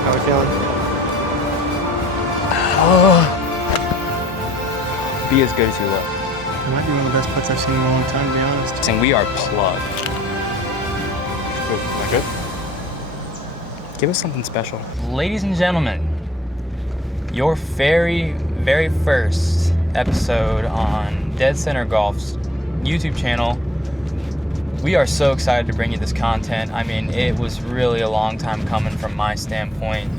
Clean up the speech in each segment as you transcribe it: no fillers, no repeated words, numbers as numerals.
How are we feeling? Be as good as you look. It might be one of the best putts I've seen in a long time, to be honest. And we are plugged. Am I good? Give us something special. Ladies and gentlemen, your very, very first episode on Dead Center Golf's YouTube channel. We are so excited to bring you this content. I mean, it was really a long time coming from my standpoint.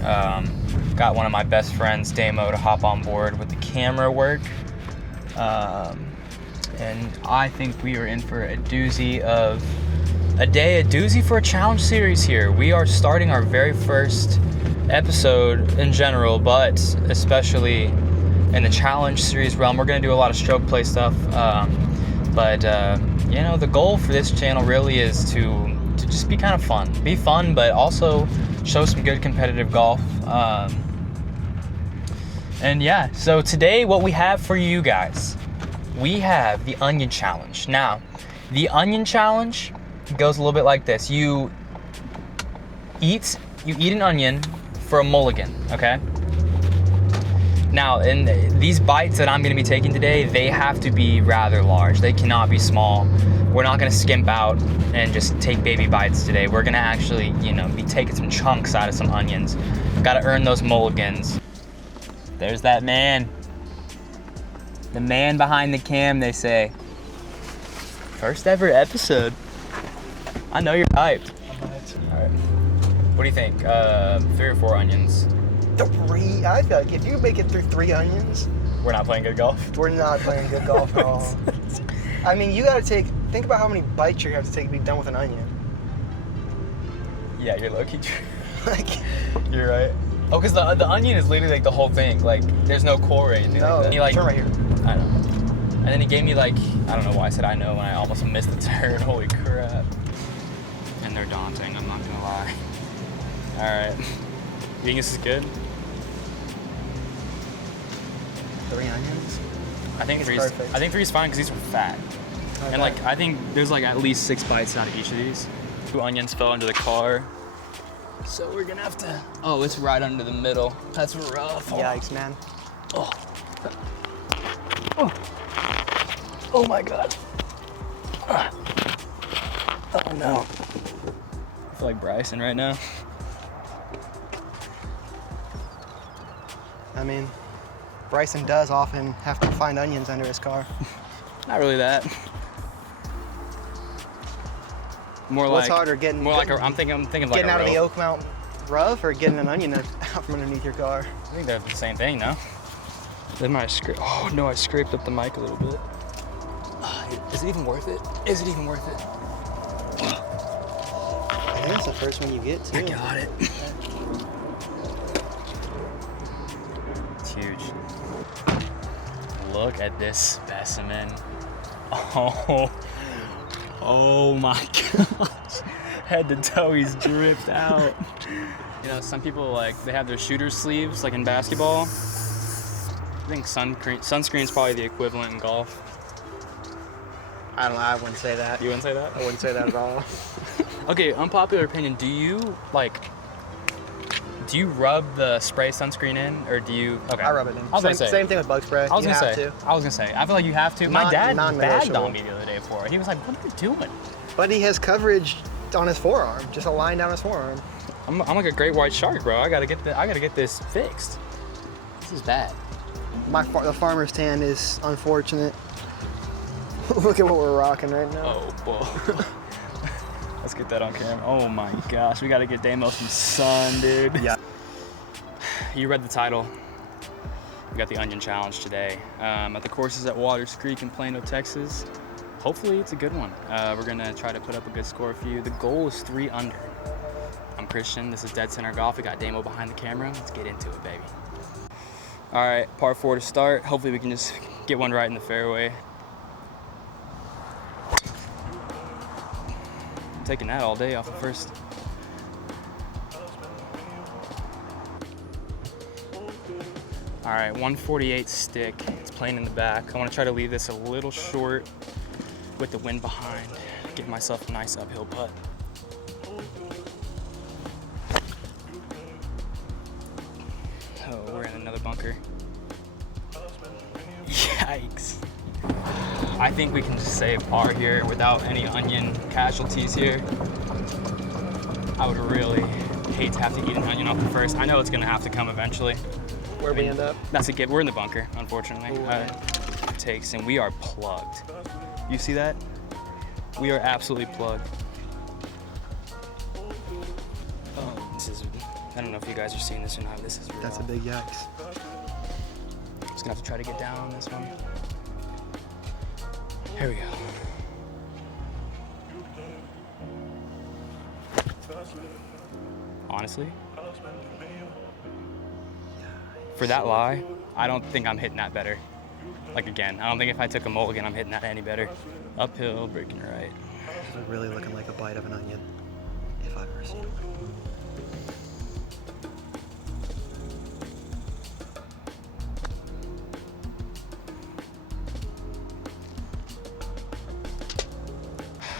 Got one of my best friends, Damo, to hop on board with the camera work. And I think we are in for a doozy of a day, a doozy for a challenge series here. We are starting our very first episode in general, but especially in the challenge series realm. We're gonna do a lot of stroke play stuff. You know, the goal for this channel really is to just be kind of fun. Be fun, but also show some good competitive golf. And yeah, so today what we have for you guys, we have the onion challenge. Now, the onion challenge goes a little bit like this. You eat an onion for a mulligan, okay? Now, in these bites that I'm gonna be taking today, they have to be rather large. They cannot be small. We're not gonna skimp out and just take baby bites today. We're gonna actually, you know, be taking some chunks out of some onions. Gotta earn those mulligans. There's that man. The man behind the cam, they say. First ever episode. I know you're hyped. I'm hyped. All right. What do you think? 3 or 4 onions? 3? I feel like if you make it through 3 onions, We're not playing good golf. we're not playing good golf at all. I mean, you gotta think about how many bites you're gonna have to take to be done with an onion. Yeah, you're low-key true. Like, You're right. Oh, because the onion is literally like the whole thing. Like, there's no core or anything no, like that. He, like, turn right here. I know. And then he gave me like, I don't know why I said I know when I almost missed the turn. Holy crap. And they're daunting, I'm not gonna lie. All right. You think this is good? 3 onions? I think It's 3's, perfect. I think 3's fine because these are fat. Okay. And like, I think there's like at least 6 bites out of each of these. 2 onions fell into the car. So we're gonna have to, oh, it's right under the middle. That's rough. Yikes, man. Oh. Oh. Oh my God. Oh no. I feel like Bryson right now. I mean, Bryson does often have to find onions under his car. Not really that. More What's like, harder, getting I'm thinking of like getting a out of the rope. Oak Mount rough or getting an onion out from underneath your car? I think they're the same thing, no? Then I scraped. Oh no, I scraped up the mic a little bit. Is it even worth it? Is it even worth it? I think it's the first one you get too. I got it. It's huge. Look at this specimen. Oh my gosh. Head to toe, he's dripped out. You know, some people they have their shooter sleeves like in basketball. I think sunscreen's probably the equivalent in golf. I don't know, I wouldn't say that. You wouldn't say that? I wouldn't say that at all. Okay, unpopular opinion, do you rub the spray sunscreen in, or do you? Okay. I rub it in. I was gonna say. Same thing with bug spray. I was You gonna have say. to. I was gonna say. I feel like you have to. My dad bagged Non-negotiable. on me the other day for it. He was like, "What are you doing?" But he has coverage on his forearm, just a line down his forearm. I'm like a great white shark, bro. I gotta get this fixed. This is bad. The farmer's tan is unfortunate. Look at what we're rocking right now. Oh, boy. Let's get that on camera. Oh my gosh, we gotta get Damo some sun, dude. Yeah. You read the title. We got the onion challenge today. At the courses at Waters Creek in Plano, Texas. Hopefully it's a good one. We're gonna try to put up a good score for you. The goal is 3 under. I'm Christian, this is Dead Center Golf. We got Damo behind the camera. Let's get into it, baby. All right, par 4 to start. Hopefully we can just get one right in the fairway. I'm taking that all day off the first. All right, 148 stick. It's playing in the back. I want to try to leave this a little short with the wind behind. Give myself a nice uphill putt. we're in another bunker. Yikes. I think we can just save par here without any onion casualties here. I would really hate to have to eat an onion off the first. I know it's gonna have to come eventually. Where we end up? That's a gift. We're in the bunker, unfortunately. It takes, and we are plugged. You see that? We are absolutely plugged. This is, I don't know if you guys are seeing this or not. This is real. That's a big yikes. Just gonna have to try to get down on this one. Here we go. Honestly, for that lie, I don't think I'm hitting that better. Like again, I don't think if I took a mulligan, I'm hitting that any better. Uphill, breaking right. This is really looking like a bite of an onion, if I've ever seen one.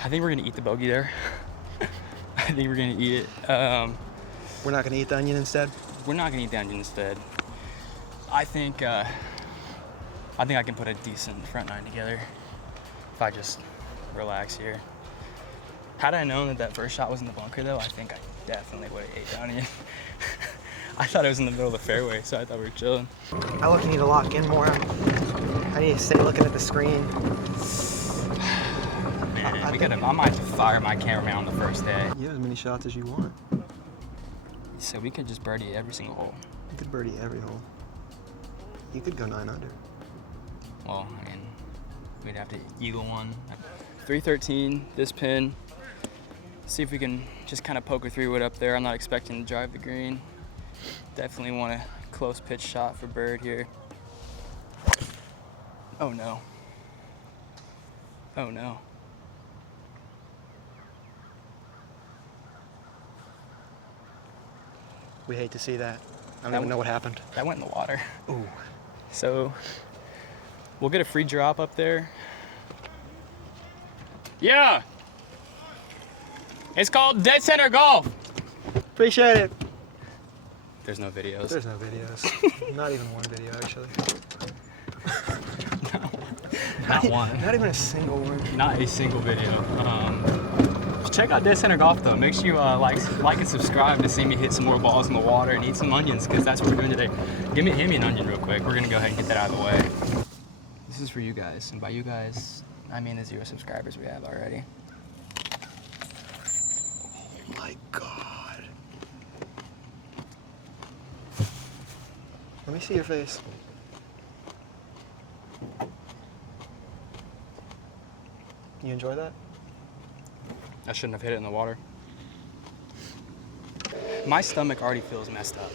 I think we're gonna eat the bogey there. I think we're gonna eat it. We're not gonna eat the onion instead? We're not gonna eat the onion instead. I think I can put a decent front nine together if I just relax here. Had I known that that first shot was in the bunker though, I think I definitely would have ate the onion. I thought it was in the middle of the fairway, so I thought we were chilling. I look, you need to lock in more. I need to stay looking at the screen. Man, I might fire my cameraman on the first day. You have as many shots as you want. So we could just birdie every single hole. You could birdie every hole. You could go 9 under. Well, I mean, we'd have to eagle one. 313, this pin. See if we can just kind of poker 3-wood up there. I'm not expecting to drive the green. Definitely want a close pitch shot for bird here. Oh no. Oh no. We hate to see that. I don't even know what happened. That went in the water. Ooh. So we'll get a free drop up there. Yeah. It's called Dead Center Golf. Appreciate it. There's no videos. There's no videos. Not even one video, actually. Not one. Not even a single one. Not a single video. Check out Dead Center Golf though. Make sure you like and subscribe to see me hit some more balls in the water and eat some onions, because that's what we're doing today. Hand me an onion real quick. We're gonna go ahead and get that out of the way. This is for you guys, and by you guys, I mean the 0 subscribers we have already. Oh my God. Let me see your face. You enjoy that? I shouldn't have hit it in the water. My stomach already feels messed up.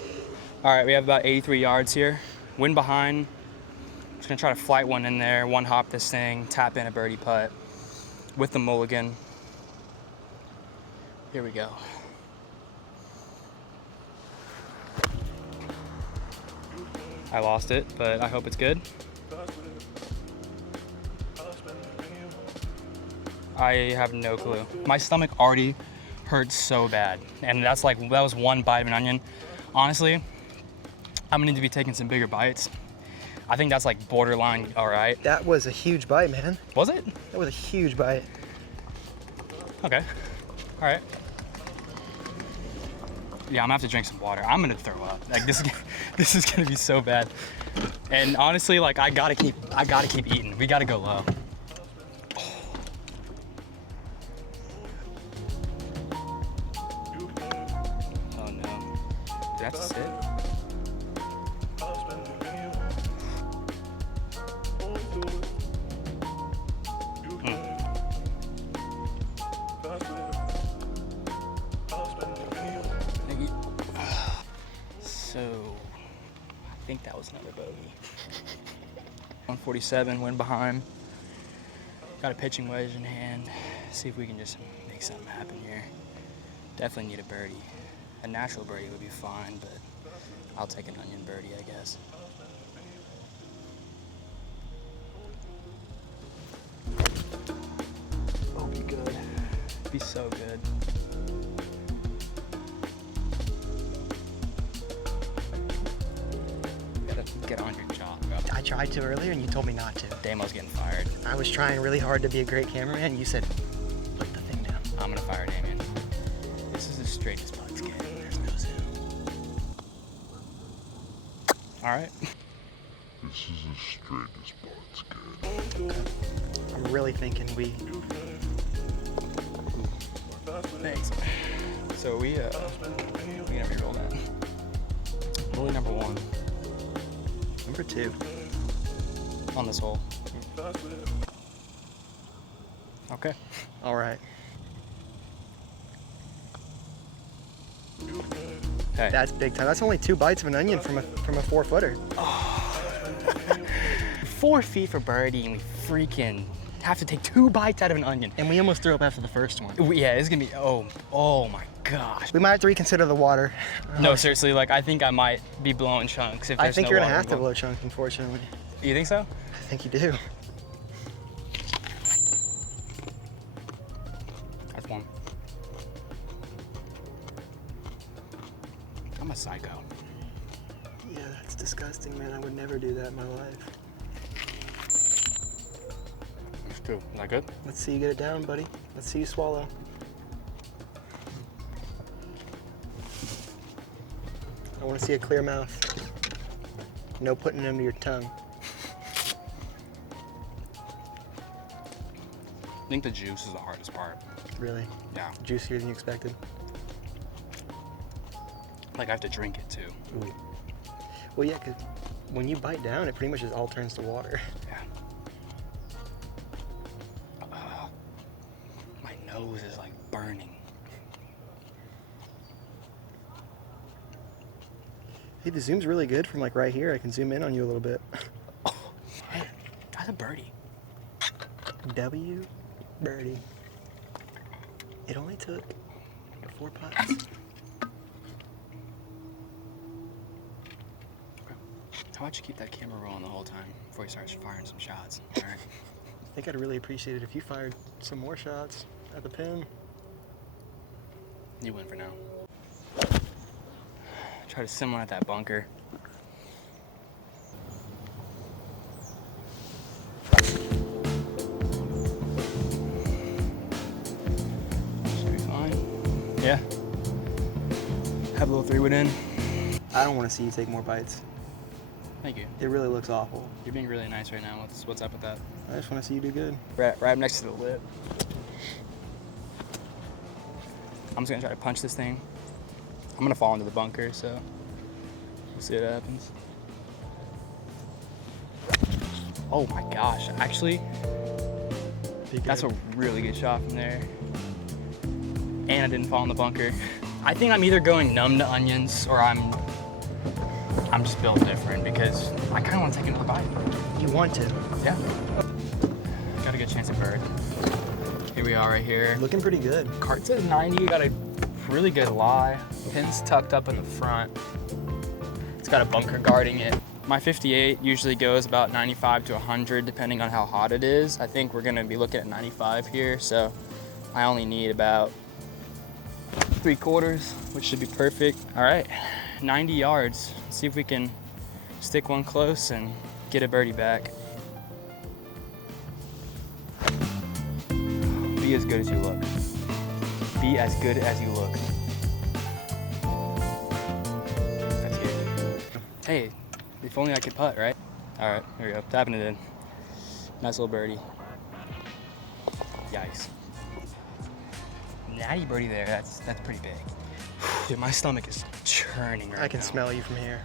All right, we have about 83 yards here. Wind behind. Just gonna try to flight one in there, one hop this thing, tap in a birdie putt with the mulligan. Here we go. I lost it, but I hope it's good. I have no clue. My stomach already hurts so bad. And that was one bite of an onion. Honestly, I'm gonna need to be taking some bigger bites. I think that's like borderline all right. That was a huge bite, man. Was it? That was a huge bite. Okay, all right. Yeah, I'm gonna have to drink some water. I'm gonna throw up. Like this is gonna be so bad. And honestly, like I gotta keep eating. We gotta go low. Oh no. Do I have to sit? So, I think that was another bogey. 147, wind behind. Got a pitching wedge in hand. See if we can just make something happen here. Definitely need a birdie. A natural birdie would be fine, but I'll take an onion birdie, I guess. Oh, be good. Be so good. tried to earlier and you told me not to. Damo's getting fired. I was trying really hard to be a great cameraman and you said, put the thing down. I'm gonna fire Damien. This is as straight as putts get. There's no zoom. All right. This is as straight as butts get. I'm really thinking we... Thanks. So we gonna re-roll that. Bully number 1 Number 2. on this hole. Okay. All right. Hey. That's big time. That's only 2 bites of an onion from a 4-footer. 4 feet for birdie, and we freaking have to take 2 bites out of an onion. And we almost threw up after the first one. Yeah, it's gonna be, oh my gosh. We might have to reconsider the water. No, seriously, like I think I might be blowing chunks if I there's think no you're gonna water have to involved. blow chunk, unfortunately. You think so? I think you do. That's 1. I'm a psycho. Yeah, that's disgusting, man. I would never do that in my life. That's 2. Is that good? Let's see you get it down, buddy. Let's see you swallow. I want to see a clear mouth. No putting it under your tongue. I think the juice is the hardest part. Really? Yeah. Juicier than you expected. Like I have to drink it too. Ooh. Well, yeah, because when you bite down, it pretty much just all turns to water. Yeah. My nose is like burning. Hey, the zoom's really good from like right here. I can zoom in on you a little bit. Hey, that's a birdie. W birdie. It only took 4 putts. How about you keep that camera rolling the whole time before you start firing some shots? All right. I think I'd really appreciate it if you fired some more shots at the pin. You win for now. Try to sim one at that bunker. Should be fine. Yeah. Have a little 3-wood in. I don't want to see you take more bites. Thank you. It really looks awful. You're being really nice right now. What's up with that? I just want to see you do good. Right up next to the lip. I'm just gonna try to punch this thing. I'm gonna fall into the bunker, so we'll see what happens. Oh my gosh, actually, that's a really good shot from there. And I didn't fall in the bunker. I think I'm either going numb to onions or I'm just built different because I kind of want to take another bite. You want to. Yeah. Got a good chance at bird. Here we are right here. Looking pretty good. Cart says 90, got a really good lie. Pin's tucked up in the front. It's got a bunker guarding it. My 58 usually goes about 95 to 100 depending on how hot it is. I think we're gonna be looking at 95 here, so I only need about 3/4, which should be perfect. All right, 90 yards. Let's see if we can stick one close and get a birdie back. Be as good as you look. Be as good as you look. That's huge. Hey, if only I could putt, right? All right, here we go. Tapping it in. Nice little birdie. Yikes. Natty birdie there. That's pretty big. Dude, my stomach is churning right now. I can smell you from here.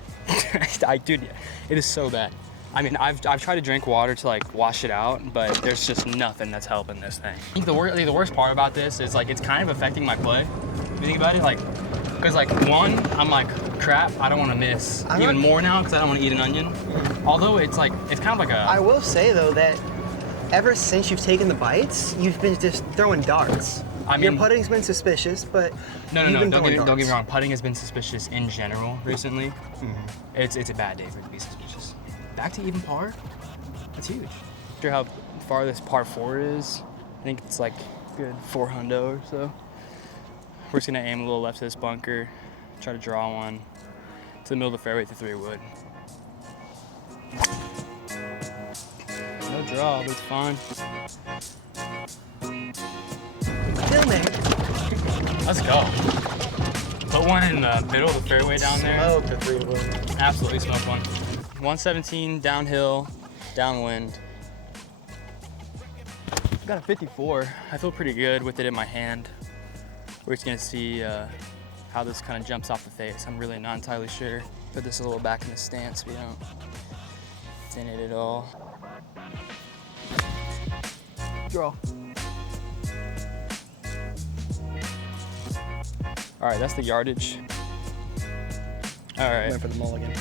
Dude, it is so bad. I mean, I've tried to drink water to like wash it out, but there's just nothing that's helping this thing. I think the worst part about this is like it's kind of affecting my play. If you think about it, like, because like one, I'm like, crap, I don't want to miss even more now because I don't want to eat an onion. Although it's like it's kind of like a. I will say though that ever since you've taken the bites, you've been just throwing darts. I mean, your putting's been suspicious, but no. you've been Don't throwing get me darts. wrong. Putting has been suspicious in general recently. It's a bad day for it to be suspicious. Back to even par. That's huge. Not sure how far this par 4 is. I think it's like good 400 or so. We're just gonna aim a little left to this bunker, try to draw one to the middle of the fairway to 3-wood. draw, but it's fine. Filming. Let's go. Put one in the middle of the fairway down there. Smoke the 3-wood. Absolutely smoked one. 117 downhill, downwind. Got a 54. I feel pretty good with it in my hand. We're just gonna see how this kind of jumps off the face. I'm really not entirely sure. Put this a little back in the stance so we don't thin it at all. Draw. All right, that's the yardage. All right. Went for the mulligan.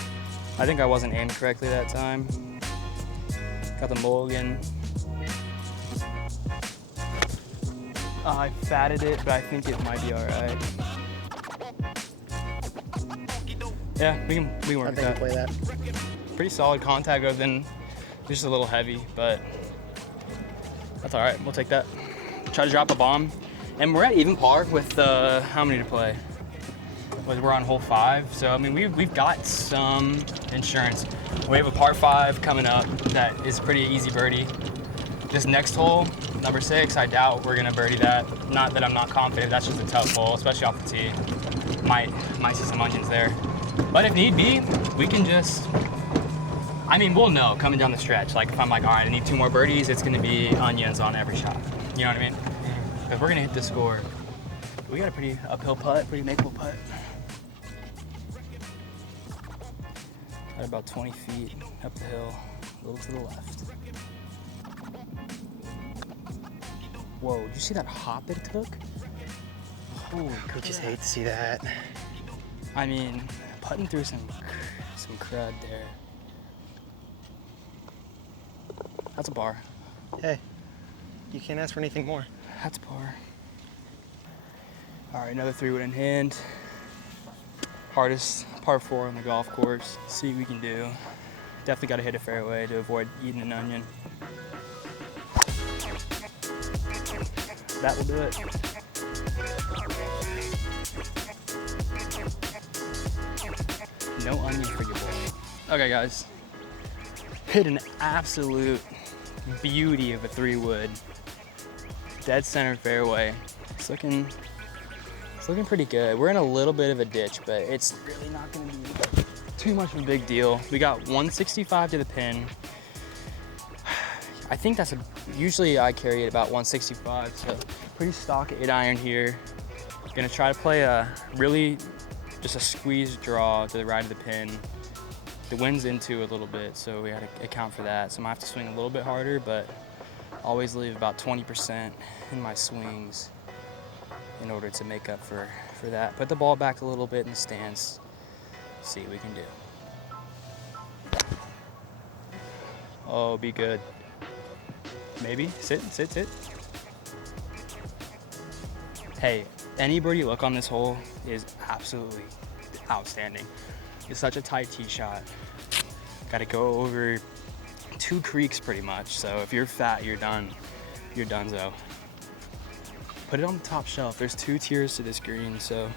I think I wasn't aimed correctly that time. Got the mulligan. I fatted it, but I think it might be all right. Yeah, we can I work think with I that. play that. Pretty solid contact other than just a little heavy, but that's all right. We'll take that. Try to drop a bomb. And we're at even par with how many to play? We're on hole 5, so I mean we've got some insurance. We have a par 5 coming up that is pretty easy birdie. This next hole, number 6, I doubt we're gonna birdie that. Not that I'm not confident, that's just a tough hole, especially off the tee. Might see some onions there. But if need be, we can just, I mean, we'll know coming down the stretch. Like if I'm like, all right, I need 2 more birdies, it's gonna be onions on every shot. You know what I mean? Because we're gonna hit the score. We got a pretty uphill putt, pretty makeable putt. At about 20 feet up the hill, a little to the left. Whoa, did you see that hop it took? Holy Could just hate to see that. I mean, putting through some crud there. That's a bar. Hey, you can't ask for anything more. That's a par. All right, another 3-wood in hand. Hardest par 4 on the golf course. See what we can do. Definitely got to hit a fairway to avoid eating an onion. That will do it. No onion for you, boy. Okay, guys. Hit an absolute beauty of a 3-wood. Dead center fairway. It's looking pretty good. We're in a little bit of a ditch, but it's really not gonna be too much of a big deal. We got 165 to the pin. I think usually I carry it about 165, so pretty stock 8-iron here. Gonna try to play just a squeeze draw to the right of the pin. The wind's into a little bit, so we had to account for that. So I might have to swing a little bit harder, but always leave about 20% in my swings in order to make up for that. Put the ball back a little bit in the stance, see what we can do. Oh, be good. Maybe, sit. Hey, any birdie look on this hole is absolutely outstanding. It's such a tight tee shot. Got to go over 2 creeks pretty much, so if you're fat, you're done. You're donezo. Put it on the top shelf. There's 2 tiers to this green, so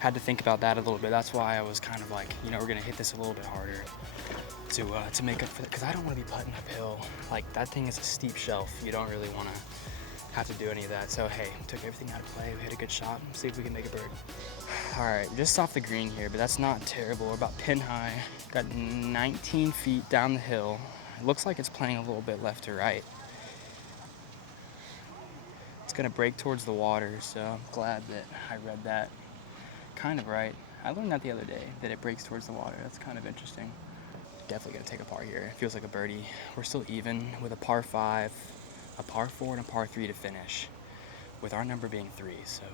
had to think about that a little bit. That's why I was kind of like, you know, we're gonna hit this a little bit harder to make up for that, because I don't want to be putting uphill. Like, that thing is a steep shelf. You don't really want to have to do any of that. So hey, took everything out of play. We hit a good shot. See if we can make a bird. All right, just off the green here, but that's not terrible. We're about pin high. Got 19 feet down the hill. It looks like it's playing a little bit left to right. It's gonna break towards the water, so I'm glad that I read that kind of right. I learned that the other day, that it breaks towards the water. That's kind of interesting. Definitely gonna take a par here. It feels like a birdie. We're still even with a par 5, a par 4, and a par 3 to finish, with our number being 3. So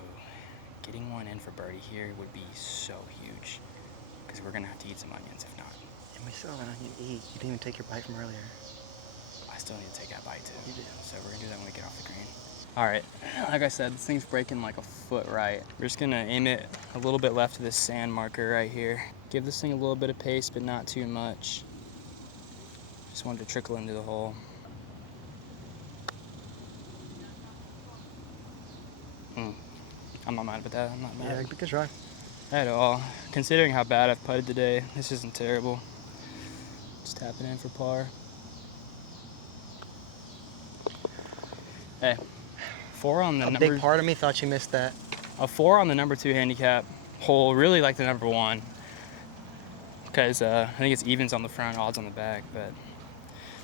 getting one in for birdie here would be so huge, because we're gonna have to eat some onions if not. And we still have an onion to eat. You didn't even take your bite from earlier. I still need to take that bite too. You do. So we're gonna do that when we get off the green. All right, like I said, this thing's breaking like a foot right. We're just gonna aim it a little bit left of this sand marker right here. Give this thing a little bit of pace, but not too much. Just wanted to trickle into the hole. I'm not mad about that, I'm not mad. Yeah, good try. At all. Considering how bad I've putted today, this isn't terrible. Just tapping in for par. Hey, 4 on the A number. big part of me thought you missed that. A 4 on the number 2 handicap hole. Really like the number 1 because I think it's evens on the front, odds on the back, but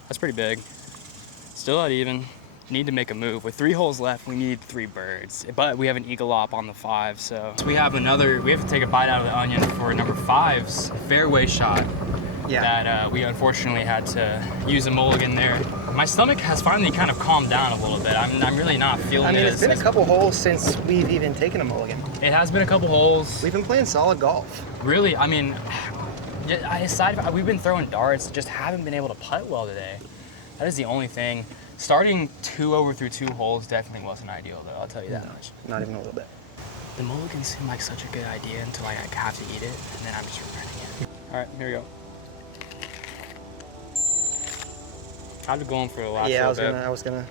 that's pretty big. Still not even. Need to make a move. With 3 holes left, we need 3 birds, but we have an eagle op on the 5, so we have to take a bite out of the onion for number 5's fairway shot. Yeah. That we unfortunately had to use a mulligan there. My stomach has finally kind of calmed down a little bit. I'm really not feeling it. I mean, it's been a couple holes since we've even taken a mulligan. It has been a couple holes. We've been playing solid golf. Really, I mean, we've been throwing darts, just haven't been able to putt well today. That is the only thing. Starting 2 over through 2 holes definitely wasn't ideal, though. I'll tell you that much. Not even a little bit. The mulligan seemed like such a good idea until I have to eat it, and then I'm just regretting it. All right, here we go. How'd it going for the last little bit? I was gonna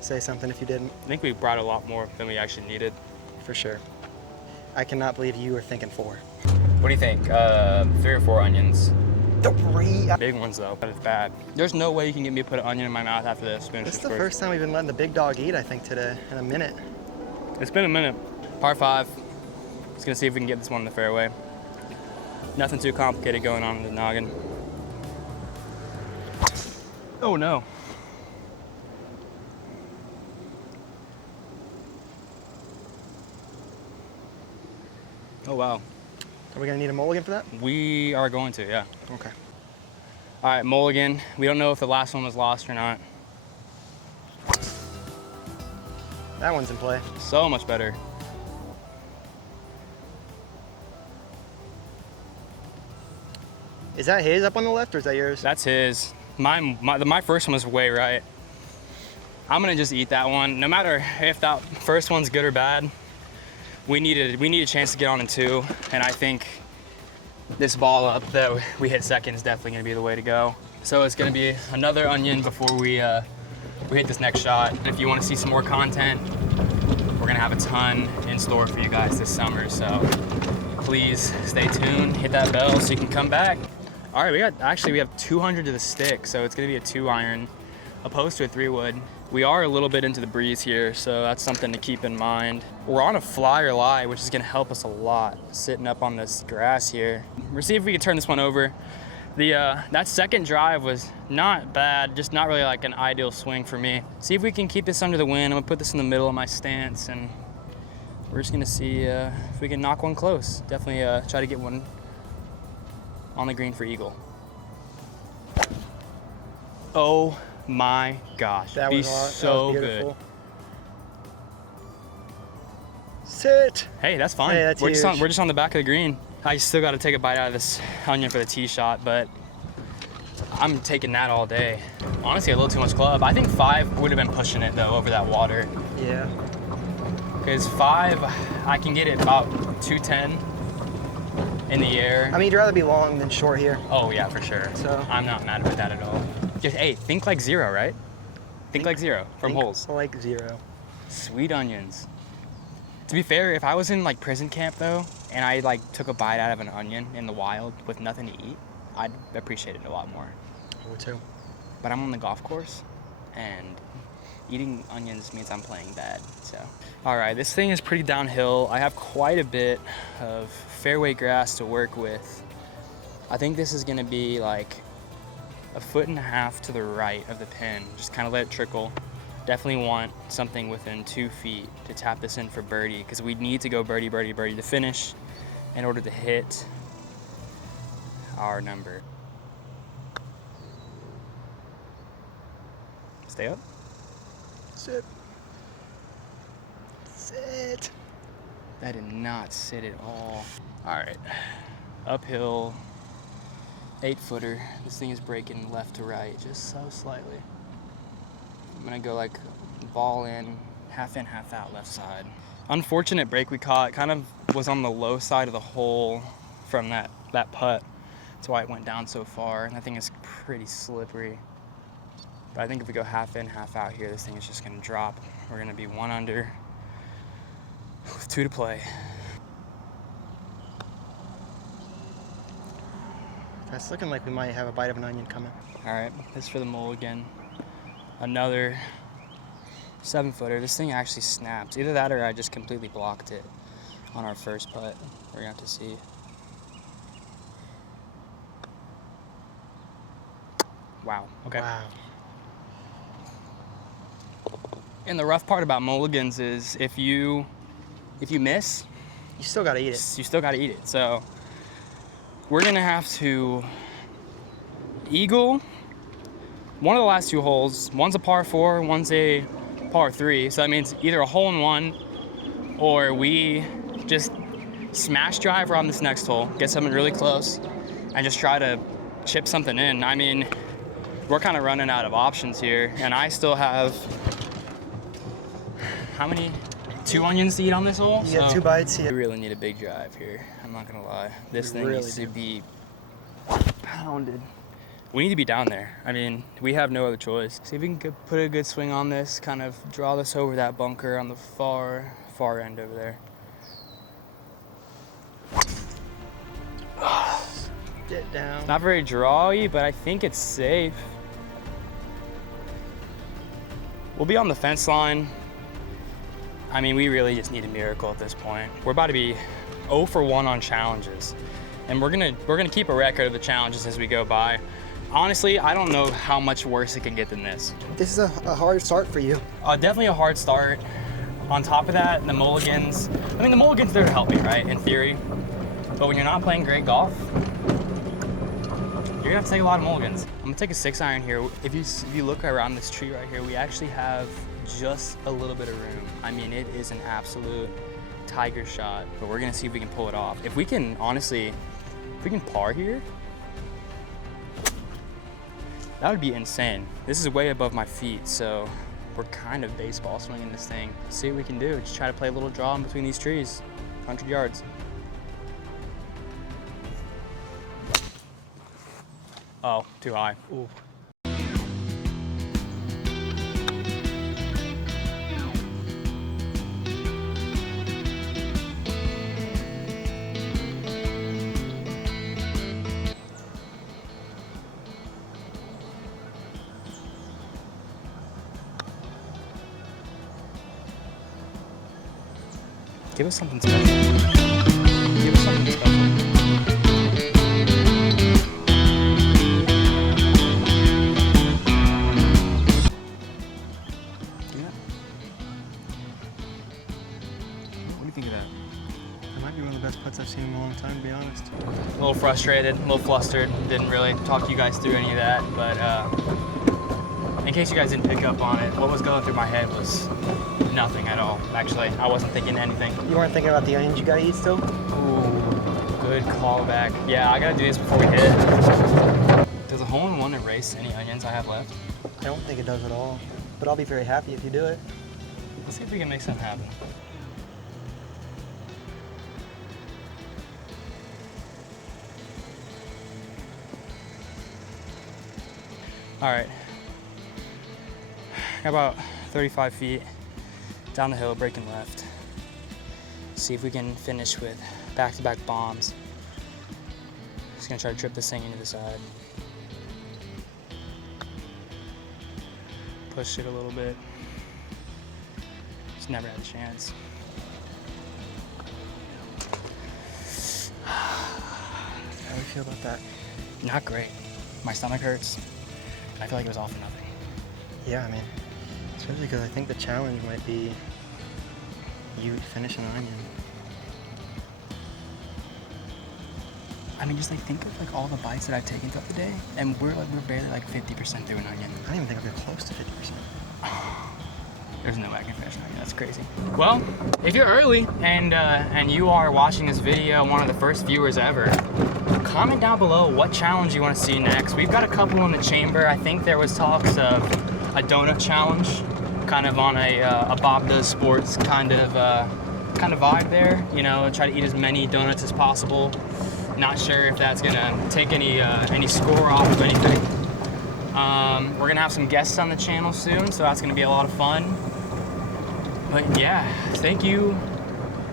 say something if you didn't. I think we brought a lot more than we actually needed. For sure. I cannot believe you were thinking 4. What do you think? 3 or 4 onions? 3. Big ones though, but it's bad. There's no way you can get me to put an onion in my mouth after this. This is the first time we've been letting the big dog eat, I think, today, in a minute. It's been a minute. Par 5. Just gonna see if we can get this one in the fairway. Nothing too complicated going on in the noggin. Oh no. Oh wow. Are we gonna need a mulligan for that? We are going to, yeah. Okay. All right, mulligan. We don't know if the last one was lost or not. That one's in play. So much better. Is that his up on the left or is that yours? That's his. My first one was way right. I'm gonna just eat that one. No matter if that first one's good or bad, we need a chance to get on in 2, and I think this ball up that we hit second is definitely gonna be the way to go. So it's gonna be another onion before we hit this next shot. And if you wanna see some more content, we're gonna have a ton in store for you guys this summer, so please stay tuned, hit that bell so you can come back. All right, we have 200 to the stick, so it's gonna be a 2-iron opposed to a 3-wood. We are a little bit into the breeze here, so that's something to keep in mind. We're on a fly or lie, which is gonna help us a lot, sitting up on this grass here. We'll see if we can turn this one over. That second drive was not bad, just not really like an ideal swing for me. See if we can keep this under the wind. I'm gonna put this in the middle of my stance, and we're just gonna see if we can knock one close. Definitely try to get one on the green for eagle. Oh my gosh, That be was hot. so that was good. beautiful. Sit. Hey, that's fine. Hey, that's we're huge. just on the back of the green. I still got to take a bite out of this onion for the tee shot, but I'm taking that all day. Honestly, a little too much club. I think 5 would have been pushing it though over that water. Yeah. Because 5, I can get it about 210 in the air. I mean, you'd rather be long than short here. Oh yeah, for sure. So- I'm not mad with that at all. Just, hey, think like 0, right? Think like 0 from Think holes. Like 0. Sweet onions. To be fair, if I was in like prison camp though, and I like took a bite out of an onion in the wild with nothing to eat, I'd appreciate it a lot more. I would too. But I'm on the golf course, and eating onions means I'm playing bad, so. All right, this thing is pretty downhill. I have quite a bit of fairway grass to work with. I think this is gonna be like 1.5 feet to the right of the pin. Just kind of let it trickle. Definitely want something within 2 feet to tap this in for birdie, because we need to go birdie, birdie, birdie to finish in order to hit our number. Stay up. Sit. Sit. That did not sit at all. All right, uphill, 8-footer. This thing is breaking left to right, just so slightly. I'm gonna go like ball in, half out left side. Unfortunate break we caught, kind of was on the low side of the hole from that putt. That's why it went down so far, and that thing is pretty slippery. But I think if we go half in, half out here, this thing is just gonna drop. We're gonna be 1 under with 2 to play. It's looking like we might have a bite of an onion coming. All right, this is for the mulligan. Another 7-footer. This thing actually snaps. Either that or I just completely blocked it on our first putt. We're gonna have to see. Wow. Okay. Wow. And the rough part about mulligans is if you miss, You still gotta eat it. you still got to eat it. So we're gonna have to eagle one of the last 2 holes. One's a par 4, one's a par 3. So that means either a hole in one, or we just smash driver on this next hole, get something really close, and just try to chip something in. I mean, we're kind of running out of options here, and I still have how many? 2 onions to eat on this hole? You get 2 bites. We Yeah. really need a big drive here. I'm not gonna lie. This We thing really needs to do. be Pounded. We need to be down there. I mean, we have no other choice. See if we can put a good swing on this, kind of draw this over that bunker on the far end over there. Get down. Not very drawy, but I think it's safe. We'll be on the fence line. I mean, we really just need a miracle at this point. We're about to be 0 for 1 on challenges, and we're gonna keep a record of the challenges as we go by. Honestly, I don't know how much worse it can get than this. This is a hard start for you. Definitely a hard start. On top of that, the mulligans. I mean, the mulligans there to help me, right? In theory, but when you're not playing great golf, you're gonna have to take a lot of mulligans. I'm gonna take a 6-iron here. If you look around this tree right here, we actually have just a little bit of room. I mean, it is an absolute tiger shot, but we're gonna see if we can pull it off. If we can, honestly, if we can par here, that would be insane. This is way above my feet, so we're kind of baseball swinging this thing. See what we can do. Just try to play a little draw in between these trees. 100 yards. Oh, too high. Ooh. Give us something special. Give us something special. Yeah. What do you think of that? It might be one of the best putts I've seen in a long time, to be honest. A little frustrated, a little flustered. Didn't really talk you guys through any of that, but in case you guys didn't pick up on it, what was going through my head was nothing at all. Actually, I wasn't thinking anything. You weren't thinking about the onions you gotta eat still? Ooh, good callback. Yeah, I gotta do this before we hit. Does a hole-in-one erase any onions I have left? I don't think it does at all. But I'll be very happy if you do it. Let's see if we can make something happen. All right. Got about 35 feet down the hill, breaking left. See if we can finish with back-to-back bombs. Just gonna try to trip this thing into the side. Push it a little bit. Just never had a chance. How do you feel about that? Not great. My stomach hurts. I feel like it was all for nothing. Yeah, I mean, especially because I think the challenge might be you finishing an onion. I mean, just like think of like all the bites that I've taken throughout the day, and we're barely like 50% through an onion. I don't even think I'll get close to 50%. There's no way I can finish an onion. That's crazy. Well, if you're early and you are watching this video, one of the first viewers ever, comment down below what challenge you want to see next. We've got a couple in the chamber. I think there was talks of a donut challenge, kind of on a Bob Does Sports kind of vibe there. You know, try to eat as many donuts as possible. Not sure if that's gonna take any score off of anything. We're gonna have some guests on the channel soon, so that's gonna be a lot of fun. But yeah, thank you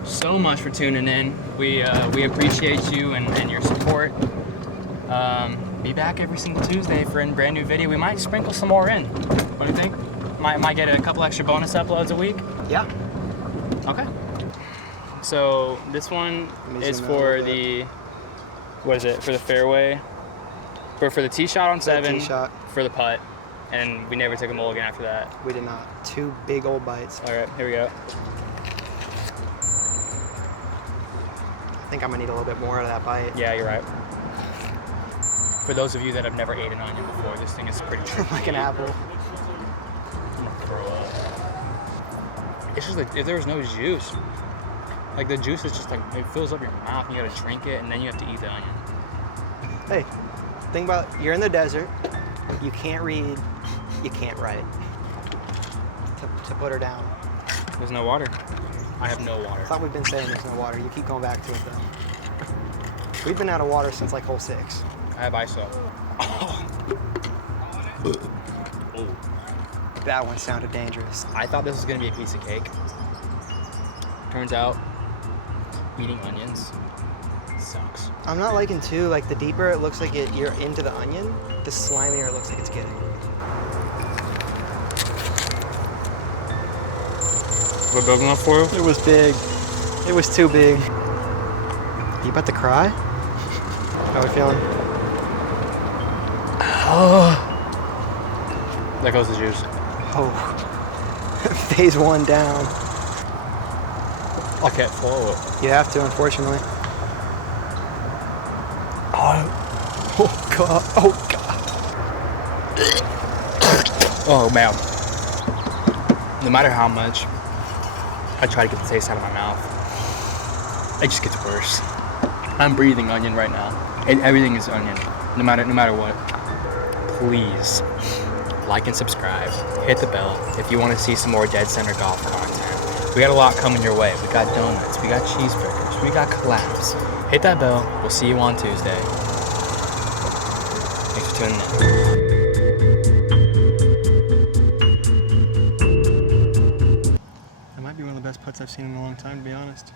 so much for tuning in. We appreciate you and your support. Be back every single Tuesday for a brand new video. We might sprinkle some more in. What do you think? Might get a couple extra bonus uploads a week. Yeah. Okay. So this one Let me is zoom out a for little the, what is it? For the fairway, for the tee shot on 7, tee shot. for the putt, and we never took a mulligan after that. We did not. 2 big old bites. All right, here we go. I think I'm gonna need a little bit more of that bite. Yeah, you're right. For those of you that have never ate an onion before, this thing is pretty tricky. Like an apple. I'm gonna throw up. It's just like if there was no juice. Like the juice is just like it fills up your mouth and you gotta drink it and then you have to eat the onion. Hey, think about you're in the desert. You can't read. You can't write. To put her down. There's no water. I have no water. I thought we've been saying there's no water. You keep going back to it though. We've been out of water since like hole 6. I have ISO. That one sounded dangerous. I thought this was gonna be a piece of cake. Turns out, eating onions sucks. I'm not liking too. Like the deeper it looks like you're into the onion, the slimier it looks like it's getting. Was it big enough for you? It was big. It was too big. You about to cry? How are we feeling? There goes the juice. Oh, phase 1 down. I can't swallow it. You have to, unfortunately. Oh God! Oh God! Oh man. No matter how much I try to get the taste out of my mouth, it just gets worse. I'm breathing onion right now, and everything is onion. No matter what. Please like and subscribe. Hit the bell if you want to see some more Dead Center golf content. We got a lot coming your way. We got donuts. We got cheeseburgers. We got collabs. Hit that bell. We'll see you on Tuesday. Thanks for tuning in. That might be one of the best putts I've seen in a long time, to be honest.